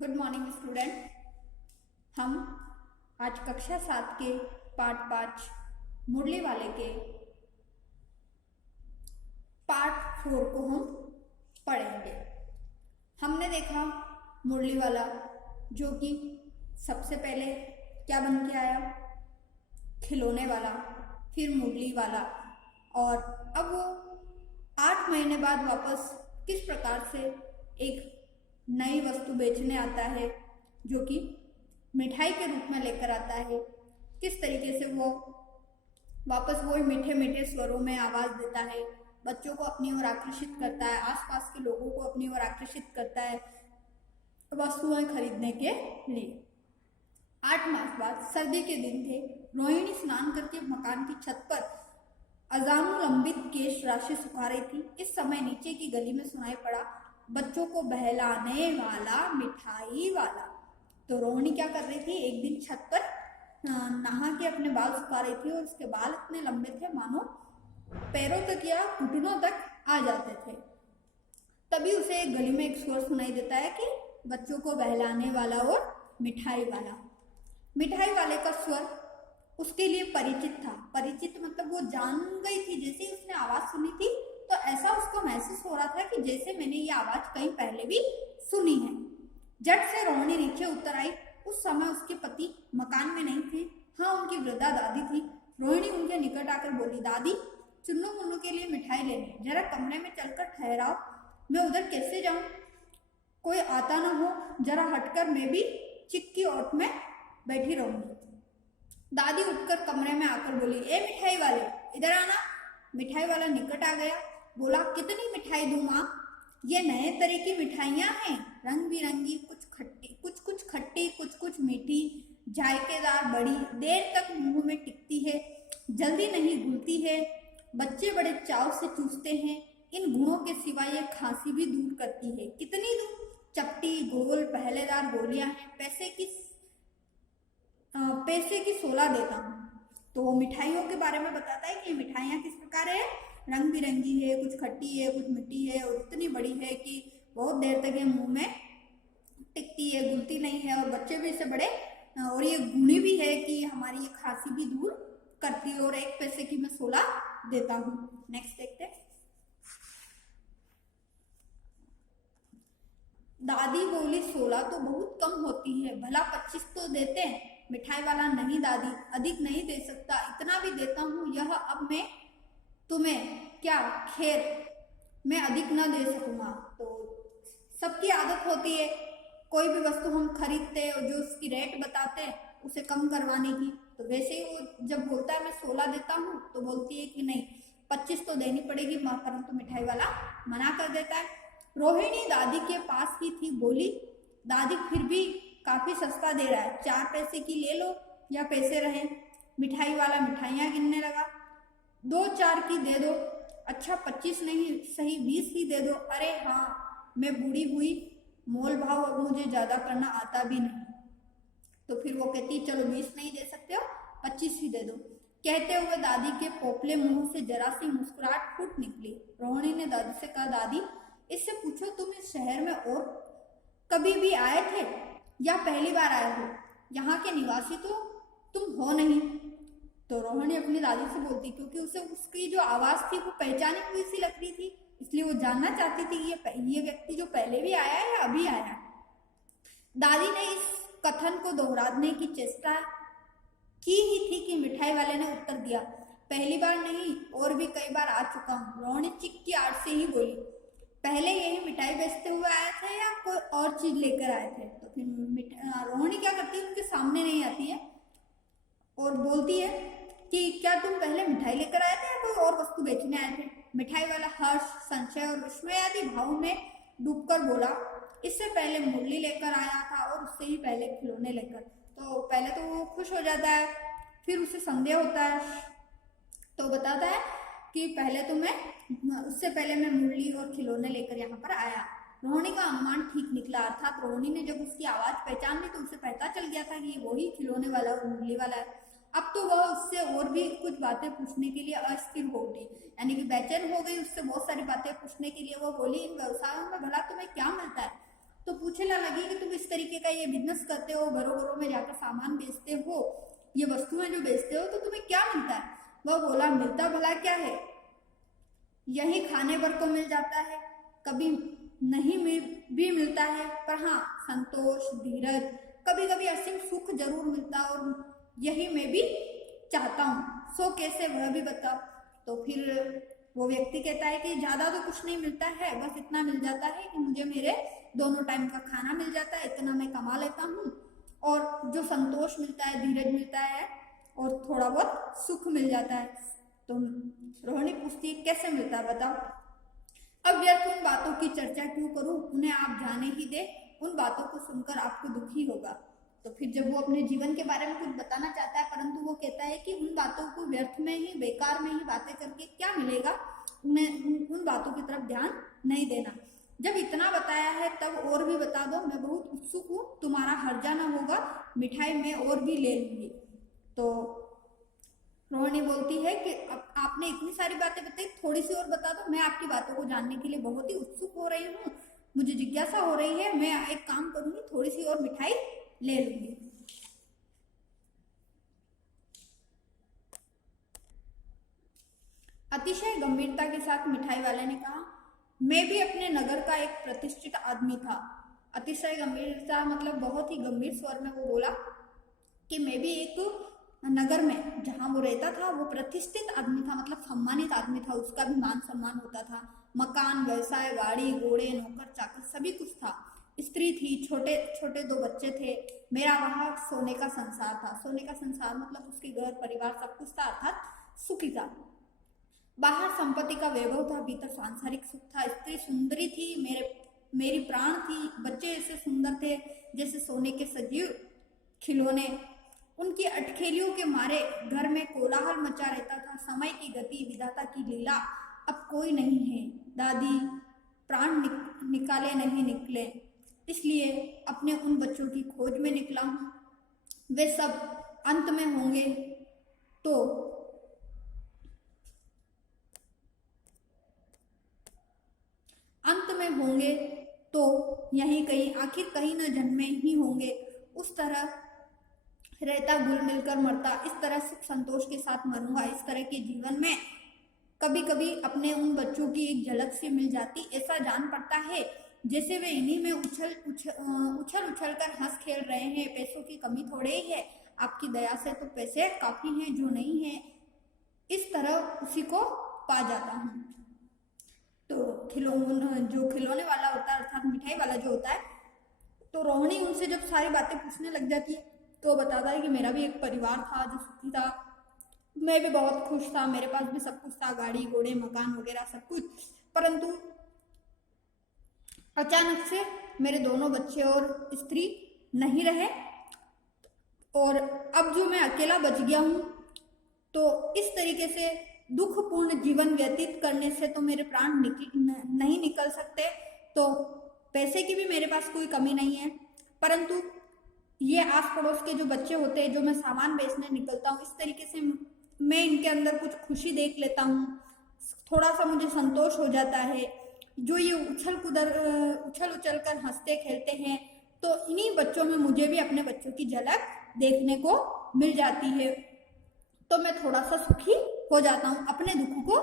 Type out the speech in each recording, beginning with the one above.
Good morning student. हम आज कक्षा 7 के पाठ 5 मुरली वाले के पार्ट 4 को हम पढ़ेंगे। हमने देखा मुरली वाला जो कि सबसे पहले क्या बन के आया, खिलौने वाला, फिर मुरली वाला, और अब वो 8 महीने बाद वापस किस प्रकार से एक नई वस्तु बेचने आता है जो कि मिठाई के रूप में लेकर आता है। किस तरीके से वो वापस वही मीठे मीठे स्वरों में आवाज देता है, बच्चों को अपनी ओर आकर्षित करता है, आसपास के लोगों को अपनी ओर आकर्षित करता है वस्तुएं खरीदने के लिए। 8 मास बाद सर्दी के दिन थे। रोहिणी स्नान करके मकान की छत पर अजानुलंबित केश राशि सुखा रही थी। इस समय नीचे की गली में सुनाई पड़ा, बच्चों को बहलाने वाला मिठाई वाला। तो रोहिणी क्या कर रही थी, एक दिन छत पर नहा के अपने बाल सुखा रही थी और उसके बाल इतने लंबे थे मानो पैरों तक या घुटनों तक आ जाते थे। तभी उसे एक गली में एक स्वर सुनाई देता है कि बच्चों को बहलाने वाला और मिठाई वाला। मिठाई वाले का स्वर उसके लिए परिचित था। परिचित मतलब वो जान गई थी, जैसे ही उसने आवाज सुनी थी तो ऐसा उसको महसूस हो रहा था कि जैसे मैंने ये आवाज कहीं पहले भी सुनी है। झट से रोहिणी नीचे उतर आई। उस समय उसके पति मकान में नहीं थे। हाँ, उनकी वृद्धा दादी थी। रोहिणी उनके निकट आकर बोली, दादी, चुन्नू मुन्नू के लिए मिठाई लेनी, जरा कमरे में चलकर ठहराओ, मैं उधर कैसे जाऊं, कोई आता ना हो, जरा हटकर मैं भी चिक्की ओट में बैठी रहूंगी। दादी उठकर कमरे में आकर बोली, ए मिठाई वाले, इधर आना। मिठाई वाला निकट आ गया, बोला, कितनी मिठाई दूं माँ? ये नए तरह की मिठाइयाँ हैं, रंग बिरंगी, कुछ खट्टी कुछ मीठी, जायकेदार, बड़ी देर तक मुंह में टिकती है, जल्दी नहीं घुलती है, बच्चे बड़े चाव से चूसते हैं। इन गुणों के सिवा ये खांसी भी दूर करती है। कितनी दूं? चपटी गोल पहलेदार गोलियां हैं, पैसे की 16 देता हूँ। तो मिठाइयों के बारे में बताता है कि मिठाइयाँ किस प्रकार है, रंग बिरंगी है, कुछ खट्टी है, कुछ मीठी है, और इतनी बड़ी है कि बहुत देर तक ये मुंह में टिकती है, घुलती नहीं है, और बच्चे भी इससे बड़े, और ये गुणी भी है कि हमारी ये खांसी भी दूर करती है, और 1 पैसे की मैं 16 देता हूँ। नेक्स्ट देखते हैं। दादी बोली, 16 तो बहुत कम होती है, भला 25 तो देते हैं। मिठाई वाला, नहीं दादी, अधिक नहीं दे सकता, इतना भी देता हूँ। यह अब मैं तुम्हें क्या, खैर मैं अधिक न दे सकूंगा। तो सबकी आदत होती है, कोई भी वस्तु हम खरीदते हैं और जो उसकी रेट बताते हैं उसे कम करवाने की, तो वैसे ही वो जब बोलता है मैं 16 देता हूँ तो बोलती है कि नहीं, 25 तो देनी पड़ेगी, परंतु मिठाई वाला मना कर देता है। रोहिणी दादी के पास ही थी, बोली, दादी फिर भी काफी सस्ता दे रहा है, 4 पैसे की ले लो या पैसे रहे। मिठाई वाला मिठाइयाँ गिनने लगा, 2-4 की दे दो। अच्छा 25 नहीं, सही 20 ही दे दो। अरे हाँ, मैं बूढ़ी हुई, मोल भाव अब मुझे ज्यादा करना आता भी नहीं। तो फिर वो कहती, चलो 20 नहीं दे सकते हो, 25 ही दे दो। कहते हुए दादी के पोपले मुंह से जरा सी मुस्कुराहट फूट निकली। रोहिणी ने दादी से कहा, दादी, इससे पूछो तुम इस शहर में और कभी भी आए थे या पहली बार आए हो? यहाँ के निवासी तो तुम हो नहीं। तो रोहिणी अपनी दादी से बोलती, क्योंकि उसे उसकी जो आवाज थी वो पहचानी हुई सी लग रही थी, इसलिए वो जानना चाहती थी ये व्यक्ति जो पहले भी आया है या अभी आया है। दादी ने इस कथन को दोहराने की चेष्टा की ही थी कि मिठाई वाले ने उत्तर दिया, पहली बार नहीं, और भी कई बार आ चुका हूँ। रोहिणी चिक की आड़ से ही बोली, पहले यही मिठाई बेचते हुए आए थे या कोई और चीज लेकर आए थे? तो फिर रोहिणी क्या करती है, उनके सामने नहीं आती है और बोलती है कि क्या तुम पहले मिठाई लेकर आए थे या कोई और वस्तु बेचने आए थे? मिठाई वाला हर्ष, संशय और विस्मय आदि भाव में डूबकर बोला, इससे पहले मुरली लेकर आया था और उससे ही पहले खिलौने लेकर। तो पहले तो वो खुश हो जाता है, फिर उसे संदेह होता है, तो बताता है कि पहले तो उससे पहले मैं मुरली और खिलौने लेकर यहाँ पर आया। रोहिणी का अनुमान ठीक निकला, अर्थात रोहिणी ने जब उसकी आवाज पहचान ली तो उसे पता चल गया था कि ये वही खिलौने वाला और मुरली वाला है। अब तो वह उससे और भी कुछ बातें पूछने के लिए अस्थिर हो उठी, यानी कि बेचैन हो गई। उससे बहुत सारी बातें पूछने के लिए वो बोली, इन व्यवसायों में भला तुम्हें क्या मिलता है? तो पूछने लगी कि तुम इस तरीके का ये बिजनेस करते हो, घरों घरों में जाकर सामान बेचते हो, ये वस्तुएं जो बेचते हो, तो तुम्हें क्या मिलता है? वह बोला, मिलता भला क्या है, यही खाने भर को मिल जाता है, कभी नहीं भी मिलता है, पर हाँ संतोष, धीरज, कभी कभी असीम सुख जरूर मिलता, और यही मैं भी चाहता हूँ। सो कैसे, वह भी बताओ। तो फिर वो व्यक्ति कहता है कि ज्यादा तो कुछ नहीं मिलता है, बस इतना मिल जाता है कि मुझे मेरे दोनों टाइम का खाना मिल जाता है, इतना मैं कमा लेता हूँ, और जो संतोष मिलता है, धीरज मिलता है, और थोड़ा बहुत सुख मिल जाता है। तो रोहिणी पूछती है, कैसे मिलता है बताओ। अब व्यर्थ उन बातों की चर्चा क्यों करूं, उन्हें आप जाने ही दे, उन बातों को सुनकर आपको दुखी होगा। तो फिर जब वो अपने जीवन के बारे में कुछ बताना चाहता है, परंतु वो कहता है कि उन बातों को व्यर्थ में ही, बेकार में ही बातें करके क्या मिलेगा, उन्हें उन बातों की तरफ ध्यान नहीं देना। जब इतना बताया है तब और भी बता दो, मैं बहुत उत्सुक हूँ, तुम्हारा हर्जा ना होगा, मिठाई मैं और भी ले लूंगी। तो रोहिणी बोलती है कि अब आपने इतनी सारी बातें बताई, थोड़ी सी और बता दो, मैं आपकी बातों को जानने के लिए बहुत ही उत्सुक हो रही हूँ, मुझे जिज्ञासा हो रही है, मैं एक काम करूंगी, थोड़ी सी और मिठाई ले लूंगी। अतिशय गंभीरता के साथ मिठाई वाले ने कहा, मैं भी अपने नगर का एक प्रतिष्ठित आदमी था। अतिशय गंभीरता मतलब बहुत ही गंभीर स्वर में वो बोला कि मैं भी एक नगर में जहां वो रहता था वो प्रतिष्ठित आदमी था, मतलब सम्मानित आदमी था, उसका भी मान सम्मान होता था, मकान, व्यवसाय, गाड़ी घोड़े, नौकर चाकर सभी कुछ था, स्त्री थी, छोटे छोटे 2 बच्चे थे, मेरा वहां सोने का संसार था। सोने का संसार मतलब उसके घर परिवार सब कुछ था, अर्थात सुखी था। बाहर संपत्ति का वैभव था, भीतर सांसारिक सुख था, स्त्री सुंदरी थी, मेरी प्राण थी, बच्चे ऐसे सुंदर थे जैसे सोने के सजीव खिलौने। उनकी अटखेलियों के मारे घर में कोलाहल मचा रहता था, समय की गति, विधाता की लीला, अब कोई नहीं है। दादी, प्राण निकाले नहीं निकले, इसलिए अपने उन बच्चों की खोज में निकला हूँ। वे सब अंत में होंगे तो यहीं कहीं, आखिर कहीं न जन्मे ही होंगे। उस तरह रहता, घुल मिलकर मरता, इस तरह सुख संतोष के साथ मरूंगा। इस तरह के जीवन में कभी कभी अपने उन बच्चों की एक झलक से मिल जाती, ऐसा जान पड़ता है जैसे वे इन्हीं में उछल उछल कर हंस खेल रहे हैं। पैसों की कमी थोड़े ही है, आपकी दया से तो पैसे काफी हैं, जो नहीं है इस तरह उसी को पा जाता हूँ। तो जो खिलौने वाला होता है, अर्थात मिठाई वाला जो होता है, तो रोहिणी उनसे जब सारी बातें पूछने लग जाती है तो बताता है कि मेरा भी एक परिवार था जो सुखी था, मैं भी बहुत खुश था, मेरे पास भी सब कुछ था, गाड़ी घोड़े मकान वगैरह सब कुछ, परंतु अचानक से मेरे दोनों बच्चे और स्त्री नहीं रहे, और अब जो मैं अकेला बच गया हूँ, तो इस तरीके से दुखपूर्ण जीवन व्यतीत करने से तो मेरे प्राण नहीं निकल सकते। तो पैसे की भी मेरे पास कोई कमी नहीं है, परंतु ये आस पड़ोस के जो बच्चे होते हैं, जो मैं सामान बेचने निकलता हूँ, इस तरीके से मैं इनके अंदर कुछ खुशी देख लेता हूँ, थोड़ा सा मुझे संतोष हो जाता है। जो ये उछल उछल कर हंसते खेलते हैं, तो इन्हीं बच्चों में मुझे भी अपने बच्चों की झलक देखने को मिल जाती है, तो मैं थोड़ा सा सुखी हो जाता हूँ, अपने दुख को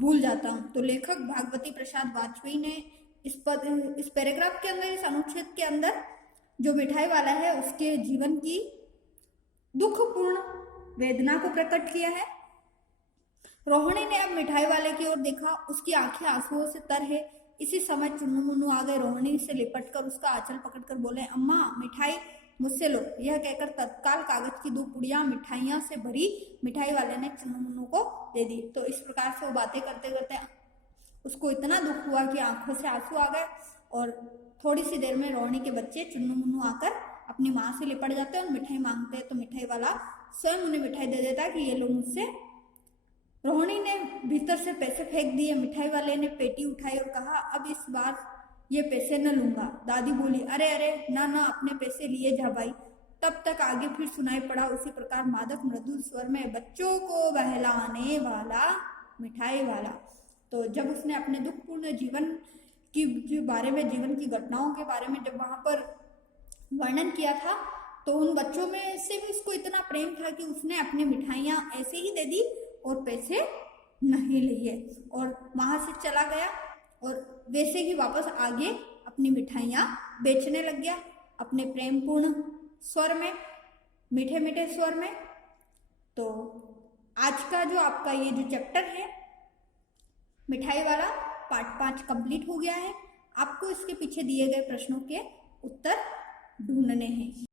भूल जाता हूँ। तो लेखक भागवती प्रसाद वाजपेयी ने इस पैराग्राफ के अंदर, इस अनुच्छेद के अंदर जो मिठाई वाला है उसके जीवन की दुखपूर्ण वेदना को प्रकट किया है। रोहिणी ने अब मिठाई वाले की ओर देखा, उसकी आंखें आंसुओं से तर है। इसी समय चुन्नू मुन्नू आ गए, रोहिणी से लिपटकर उसका आंचल पकड़कर बोले, अम्मा मिठाई मुझसे लो। यह कहकर तत्काल कागज की 2 पुड़ियां मिठाइयां से भरी मिठाई वाले ने चुन्नू मुन्नू को दे दी। तो इस प्रकार से वो बातें करते करते उसको इतना दुख हुआ कि आंखों से आंसू आ गए, और थोड़ी सी देर में रोहिणी के बच्चे चुन्नू मुन्नू आकर अपनी माँ से लिपट जाते हैं और मिठाई मांगते हैं, तो मिठाई वाला स्वयं उन्हें मिठाई दे देता है कि ये लो मुझसे। रोहिणी ने भीतर से पैसे फेंक दिए, मिठाई वाले ने पेटी उठाई और कहा, अब इस बार ये पैसे न लूंगा। दादी बोली, अरे अरे ना ना, अपने पैसे लिए जा भाई। तब तक आगे फिर सुनाई पड़ा उसी प्रकार मादक मृदुल स्वर में, बच्चों को बहलाने वाला मिठाई वाला। तो जब उसने अपने दुखपूर्ण जीवन की के बारे में, जीवन की घटनाओं के बारे में जब वहाँ पर वर्णन किया था, तो उन बच्चों में से भी उसको इतना प्रेम था कि उसने अपनी मिठाइयाँ ऐसे ही दे दी और पैसे नहीं लिए, और वहाँ से चला गया और वैसे ही वापस आगे अपनी मिठाइयाँ बेचने लग गया अपने प्रेमपूर्ण स्वर में, मीठे मीठे स्वर में। तो आज का जो आपका ये जो चैप्टर है मिठाई वाला पार्ट 5 कंप्लीट हो गया है। आपको इसके पीछे दिए गए प्रश्नों के उत्तर ढूंढने हैं।